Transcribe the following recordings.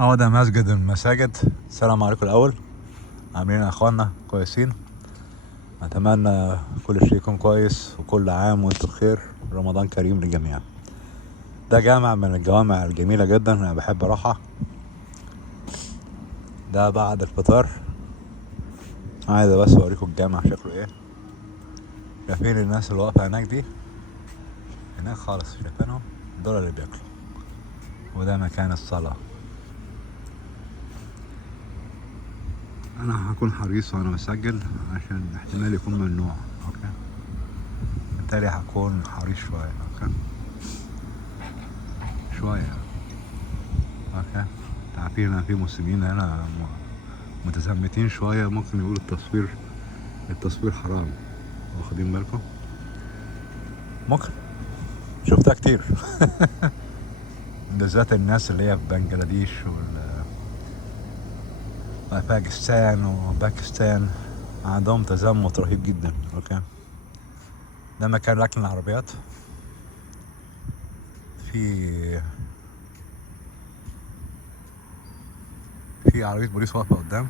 اهو ده مسجد من المساجد. السلام عليكم الاول، عاملين يا اخوانا؟ كويسين؟ اتمنى كل شيء يكون كويس وكل عام وانتم بخير، رمضان كريم للجميع. ده جامع من الجوامع الجميله جدا، انا بحب اروحها. ده بعد الفطار. عايز بس اوريكم الجامع شكله ايه. شايفين الناس اللي واقفه هناك دي؟ هناك خالص شايفينهم؟ دول اللي بياكلوا، وده مكان الصلاه. انا هكون حريص وانا بسجل عشان احتمال يكون ممنوع. اوكي، بالتالي هكون حريص شويه. اوكي شويه. اوكي، عارفين ان في مسلمين هنا متزمتين شويه، ممكن يقولوا التصوير حرام. واخدين بالكم؟ ممكن شفتها كتير بالذات الناس اللي هي في بنجلاديش وباكستان وباكستان عندهم تزمت رهيب جدا. اوكي، ده مكان ركن العربيات. في عربية بوليس واقفة قدام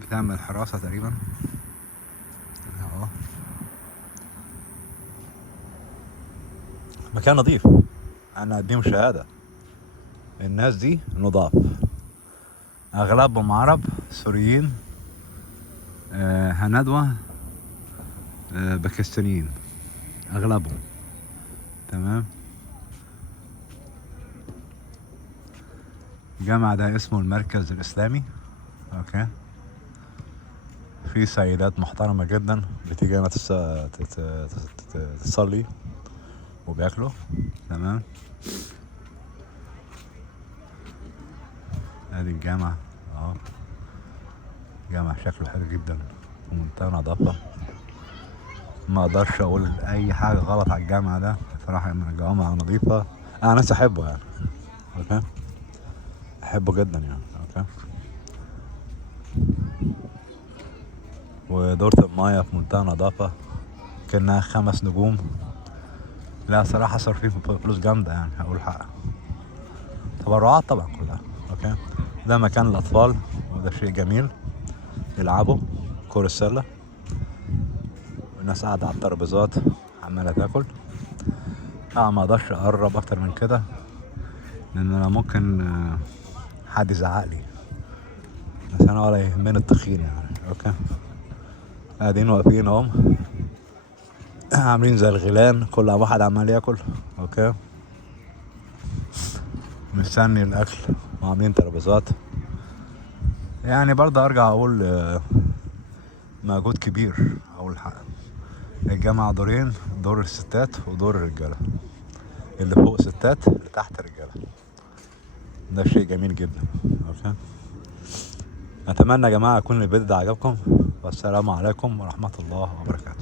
بتعمل حراسة تقريبا. اهو مكان نظيف، انا اديهم شهادة. الناس دي نضاف، اغلبهم عرب سوريين، هندوة، باكستانيين اغلبهم. تمام. الجامع ده اسمه المركز الاسلامي. اوكي، في سيدات محترمة جدا بتيجي هنا تصلي وبياكلوا. تمام. ادي الجامع اهو. جامع شكله حلو جدا ومنتهى نظافة. ما اقدرش اقول اي حاجة غلط على الجامع ده صراحة، من الجوامع نظيفة. انا نفسي احبه يعني. اوكي، احبه جدا يعني. اوكي، ودورة المايه في منتهى نظافة كأنها 5 نجوم. لا صراحة صار فيه فلوس جامدة يعني، هقول حق. تبرعات طبعا كلها. اوكي، ده مكان الاطفال وده شيء جميل، يلعبوا كرة السلة. الناس قاعدة على الترابيزات عمالة تاكل. ما اقدرش اقرب اكتر من كده لان انا ممكن حد يزعق لي، بس انا ولا يهمني التخين يعني. اوكي، قاعدين واقفين اهم عاملين زي الغيلان، كل واحد عمال ياكل. اوكي، مستني الاكل وعاملين ترابيزات. يعني برضه ارجع اقول مجهود كبير. اقول حق، الجامعة دورين، دور الستات ودور الرجالة. اللي فوق ستات، اللي تحت رجالة. ده شيء جميل جدا. اوكي، اتمنى يا جماعة يكون الفيديو ده عجبكم، والسلام عليكم ورحمة الله وبركاته.